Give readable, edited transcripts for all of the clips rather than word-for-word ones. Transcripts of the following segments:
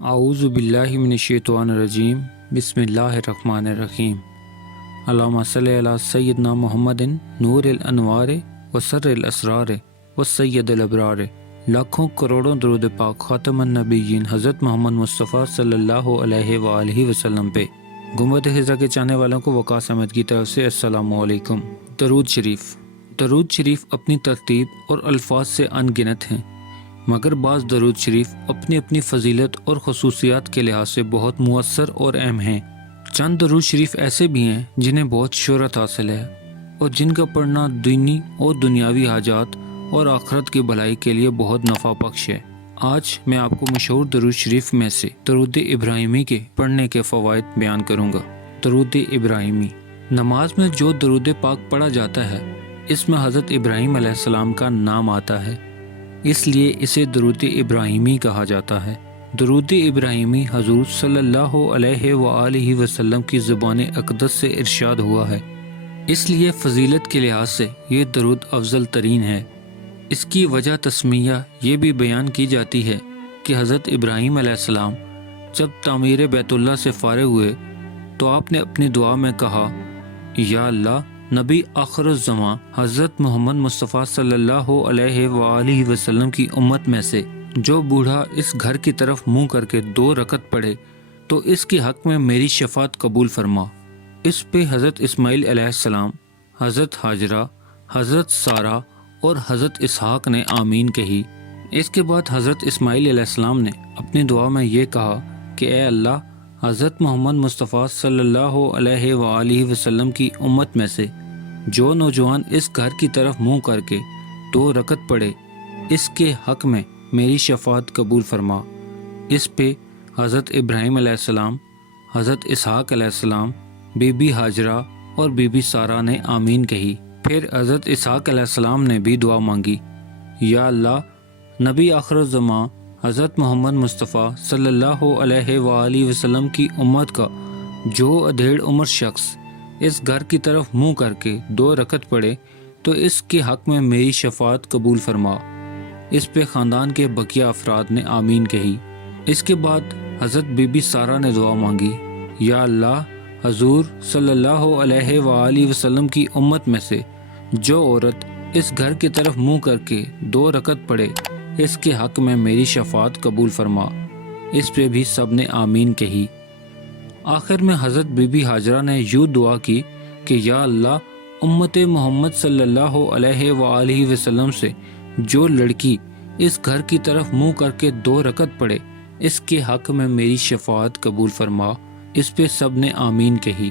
اعوذ باللہ من الشیطان الرجیم بسم اللہ الرحمن الرحیم اللہم صلی علی سیدنا محمد نور الانوار وسر الاسرار والسید الابرار۔ لاکھوں کروڑوں درود پاک خاتم النبیین حضرت محمد مصطفیٰ صلی اللہ علیہ وآلہ وسلم پہ۔ گنبد خضرا کے چاہنے والوں کو وقاص احمد کی طرف سے السلام علیکم۔ درود شریف اپنی ترتیب اور الفاظ سے ان گنت ہیں، مگر بعض درود شریف اپنی اپنی فضیلت اور خصوصیات کے لحاظ سے بہت مؤثر اور اہم ہیں۔ چند درود شریف ایسے بھی ہیں جنہیں بہت شہرت حاصل ہے اور جن کا پڑھنا دینی اور دنیاوی حاجات اور آخرت کی بھلائی کے لیے بہت نفع بخش ہے۔ آج میں آپ کو مشہور درود شریف میں سے درود ابراہیمی کے پڑھنے کے فوائد بیان کروں گا۔ درود ابراہیمی، نماز میں جو درود پاک پڑھا جاتا ہے اس میں حضرت ابراہیم علیہ السلام کا نام آتا ہے، اس لیے اسے درود ابراہیمی کہا جاتا ہے۔ درود ابراہیمی حضور صلی اللہ علیہ وآلہ وسلم کی زبان اقدس سے ارشاد ہوا ہے، اس لیے فضیلت کے لحاظ سے یہ درود افضل ترین ہے۔ اس کی وجہ تسمیہ یہ بھی بیان کی جاتی ہے کہ حضرت ابراہیم علیہ السلام جب تعمیر بیت اللہ سے فارغ ہوئے تو آپ نے اپنی دعا میں کہا، یا اللہ، نبی آخر الزمان حضرت محمد مصطفیٰ صلی اللہ علیہ وآلہ وسلم کی امت میں سے جو بوڑھا اس گھر کی طرف منہ کر کے 2 رکعت پڑھے تو اس کے حق میں میری شفاعت قبول فرما۔ اس پہ حضرت اسماعیل علیہ السلام، حضرت حاجرہ، حضرت سارہ اور حضرت اسحاق نے آمین کہی۔ اس کے بعد حضرت اسماعیل علیہ السلام نے اپنی دعا میں یہ کہا کہ اے اللہ، حضرت محمد مصطفیٰ صلی اللہ علیہ وآلہ وسلم کی امت میں سے جو نوجوان اس گھر کی طرف منہ کر کے 2 رکعت پڑھے اس کے حق میں میری شفاعت قبول فرما۔ اس پہ حضرت ابراہیم علیہ السلام، حضرت اسحاق علیہ السلام، بی بی حاجرہ اور بی بی سارہ نے آمین کہی۔ پھر حضرت اسحاق علیہ السلام نے بھی دعا مانگی، یا اللہ، نبی آخر الزمان حضرت محمد مصطفیٰ صلی اللہ علیہ وآلہ وسلم کی امت کا جو ادھیڑ عمر شخص اس گھر کی طرف منہ کر کے 2 رکعت پڑھے تو اس کے حق میں میری شفاعت قبول فرما۔ اس پہ خاندان کے بقیہ افراد نے آمین کہی۔ اس کے بعد حضرت بی بی سارہ نے دعا مانگی، یا اللہ، حضور صلی اللہ علیہ وآلہ وسلم کی امت میں سے جو عورت اس گھر کی طرف منہ کر کے 2 رکعت پڑھے اس کے حق میں میری شفاعت قبول فرما۔ اس پہ بھی سب نے آمین کہی۔ آخر میں حضرت بی بی حاجرہ نے یوں دعا کی کہ یا اللہ، امت محمد صلی اللہ علیہ وآلہ وسلم سے جو لڑکی اس گھر کی طرف منہ کر کے 2 رکعت پڑھے اس کے حق میں میری شفاعت قبول فرما۔ اس پہ سب نے آمین کہی۔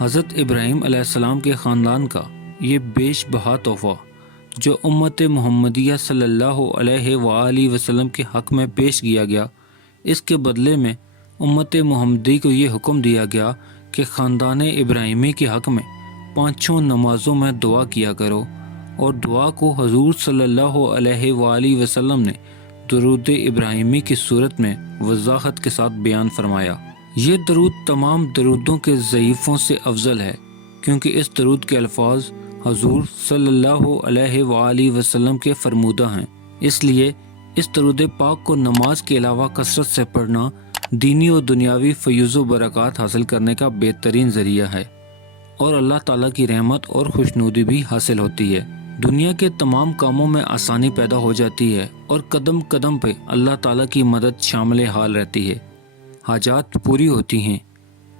حضرت ابراہیم علیہ السلام کے خاندان کا یہ بیش بہا تحفہ جو امت محمدیہ صلی اللہ علیہ وآلہ وسلم کے حق میں پیش کیا گیا، اس کے بدلے میں امت محمدی کو یہ حکم دیا گیا کہ خاندان ابراہیمی کے حق میں 5 نمازوں میں دعا کیا کرو، اور دعا کو حضور صلی اللہ علیہ وآلہ وسلم نے درود ابراہیمی کی صورت میں وضاحت کے ساتھ بیان فرمایا۔ یہ درود تمام درودوں کے ضعیفوں سے افضل ہے، کیونکہ اس درود کے الفاظ حضور صلی اللہ علیہ وآلہ وسلم کے فرمودہ ہیں، اس لیے اس درود پاک کو نماز کے علاوہ کثرت سے پڑھنا دینی اور دنیاوی فیوز و برکات حاصل کرنے کا بہترین ذریعہ ہے، اور اللہ تعالیٰ کی رحمت اور خوشنودی بھی حاصل ہوتی ہے۔ دنیا کے تمام کاموں میں آسانی پیدا ہو جاتی ہے اور قدم قدم پہ اللہ تعالیٰ کی مدد شامل حال رہتی ہے، حاجات پوری ہوتی ہیں،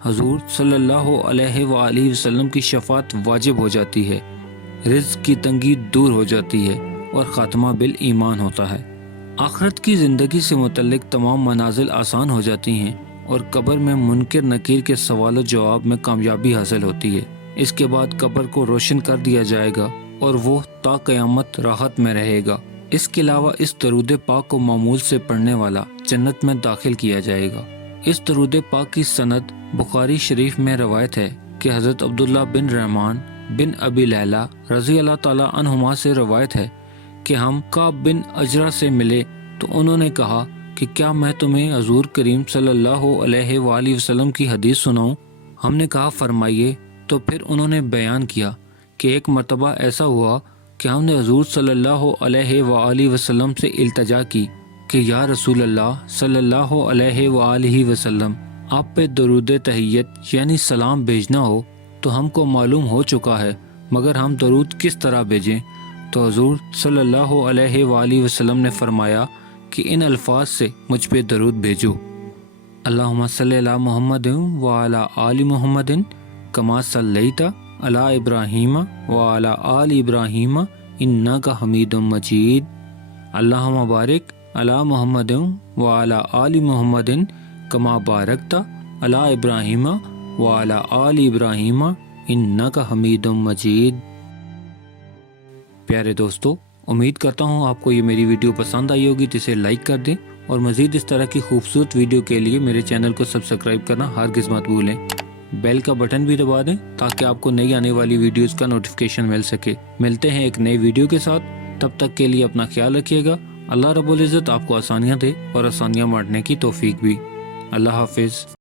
حضور صلی اللہ علیہ وآلہ وسلم کی شفاعت واجب ہو جاتی ہے، رزق کی تنگی دور ہو جاتی ہے اور خاتمہ بالایمان ہوتا ہے۔ آخرت کی زندگی سے متعلق تمام منازل آسان ہو جاتی ہیں اور قبر میں منکر نکیر کے سوال و جواب میں کامیابی حاصل ہوتی ہے۔ اس کے بعد قبر کو روشن کر دیا جائے گا اور وہ تا قیامت راحت میں رہے گا۔ اس کے علاوہ اس درود پاک کو معمول سے پڑھنے والا جنت میں داخل کیا جائے گا۔ اس درود پاک کی سند بخاری شریف میں روایت ہے کہ حضرت عبداللہ بن رحمان بن ابی لیلہ رضی اللہ تعالیٰ عنہما سے روایت ہے کہ ہم کعب بن اجرہ سے ملے تو انہوں نے کہا کہ کیا میں تمہیں حضور کریم صلی اللہ علیہ وآلہ وسلم کی حدیث سناؤں؟ ہم نے کہا فرمائیے۔ تو پھر انہوں نے بیان کیا کہ ایک مرتبہ ایسا ہوا کہ ہم نے حضور صلی اللہ علیہ وآلہ وسلم سے التجا کی کہ یا رسول اللہ صلی اللہ علیہ وآلہ وسلم آپ پہ درود تحیت یعنی سلام بھیجنا ہو تو ہم کو معلوم ہو چکا ہے، مگر ہم درود کس طرح بھیجیں؟ تو حضور صلی اللہ علیہ وآلہ وسلم نے فرمایا کہ ان الفاظ سے مجھ پہ درود بھیجو: اللہم صلی علی محمد وعلی آل محمد کما صلیت علی ابراہیم وعلی آل ابراہیم انک حمید مجید، اللہم بارک علی محمد وعلی آل محمد کما بارکت علی ابراہیم وعلی آل ابراہیم انک حمید مجید۔ پیارے دوستو، امید کرتا ہوں آپ کو یہ میری ویڈیو پسند آئی ہوگی، جسے لائک کر دیں اور مزید اس طرح کی خوبصورت ویڈیو کے لیے میرے چینل کو سبسکرائب کرنا ہرگز مت بھولیں۔ بیل کا بٹن بھی دبا دیں تاکہ آپ کو نئی آنے والی ویڈیوز کا نوٹیفیکیشن مل سکے۔ ملتے ہیں ایک نئی ویڈیو کے ساتھ، تب تک کے لیے اپنا خیال رکھیے گا۔ اللہ رب العزت آپ کو آسانیاں دے اور آسانیاں بانٹنے کی توفیق بھی۔ اللہ حافظ۔